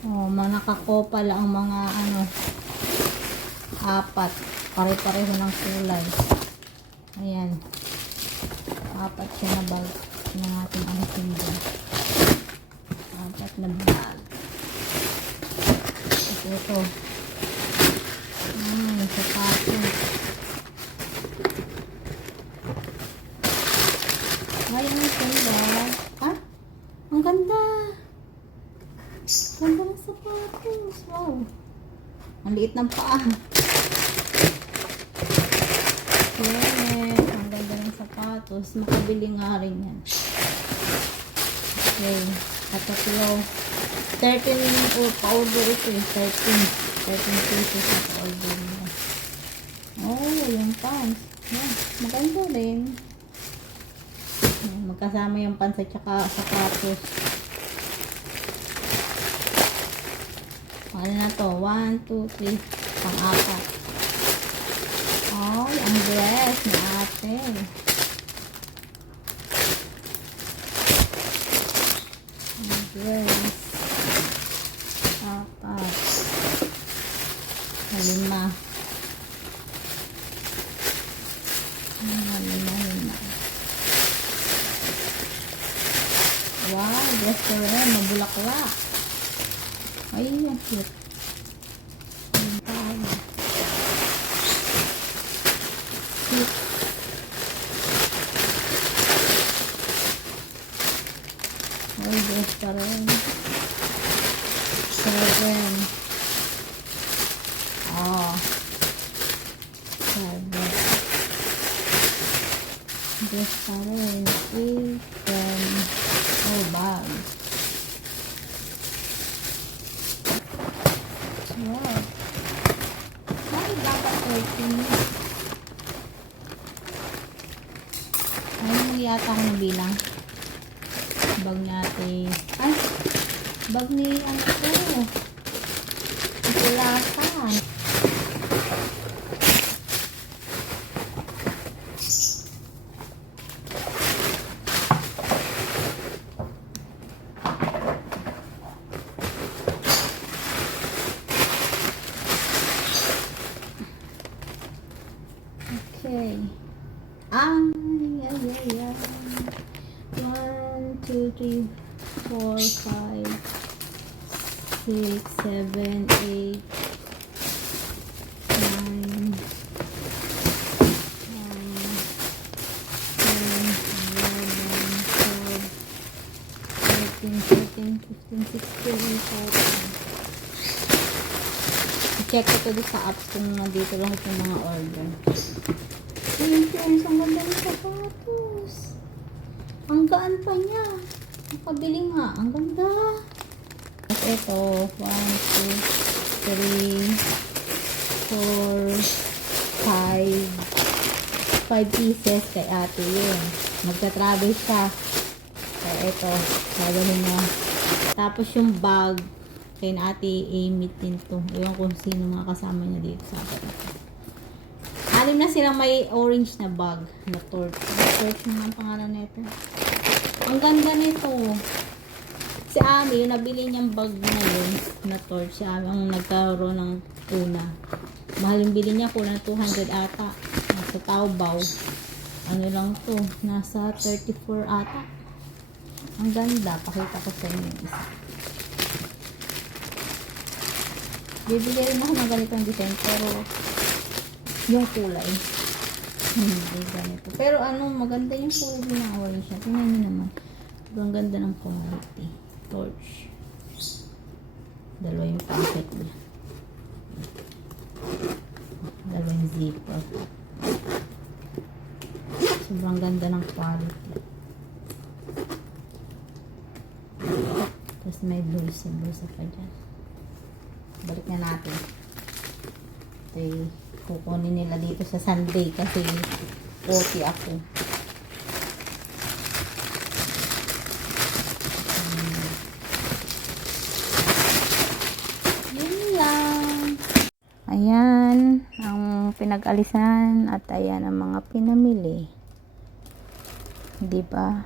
Oh, mga nakakopal ang mga ano, apat. Pare-pareho ng kulay. Ayan. Apat siya na bag na natin ang symbol. Apat na bag. Ito. Sapatos. Ay, ang ganda. Ah, ang ganda. Ganda ng sapatos. Wow. Ang liit ng paa. Yes, ang ganda ng sapatos. Makabili nga rin yan. Okay. Katatlo. 13 pa-order ito eh. 13 pesos na pa-order nila. Oh, yung pants. Yeah, maganda rin. Magkasama yung pants at saka sapatos. Ano na to? 1, 2, 3. Pang-apat. Oh, ang dress ni ate. Ang dress. Apat. 5. 5. Wow, dress ko rin. Mabulaklak. Ay, ang cute. Cute. Ay, dress pa rin. 7. Oh. 7. Dress pa rin. 8. 10. Oh, bag. Wow. Ay, dapat 13. Ay, yata ako nabilang. Bag natin. Ay, bag ni ano ko. Kulatan. Okay. Ay. 1, 2, 3, 4, 5, 6, 7, 8, 9, 10, 11, 12, 13, 14, 15, 16, 17. I-check ko to sa apps kung nandito lahat yung mga order. Ayun, friends, ang ganda ng sapatos. Ang gaan pa niya. Nakabili nga. Ang ganda. At ito, 1, 2, 3, 4, 5. 5 pieces kay ate yun. Magta-travel siya. Kaya ito, gagawin niya. Tapos yung bag, kay ate Amy din to. Ewan kung sino mga kasama niya dito sa atin. 6 na silang may orange na bag na torch. Torch yung ang pangalan nito. Ang ganda nito. Si Ami, yung nabili niyang bag na yun, na torch, si Ami ang nagkaroon ng tuna. Mahal yung bili niya, kulang 200 ata. Nasa Taobao. Ano lang to, nasa 34 ata. Ang ganda. Pakita ko sa inyo yung isa. Bibili rin ako ng ganitong design, pero yung kulay hindi ganito. Pero ano, maganda yung kulay na orange siya. Tingnan nyo naman. Ang ganda ng quality. Torch. Dalawa yung pocket niya. Dalawa yung zipper. Sobrang ganda ng quality. Tapos may bulsa pa dyan. Balik na natin. Ito kukunin nila dito sa Sunday kasi OT ako. Yun lang. Ayan ang pinag-alisan at ayan ang mga pinamili. Di ba?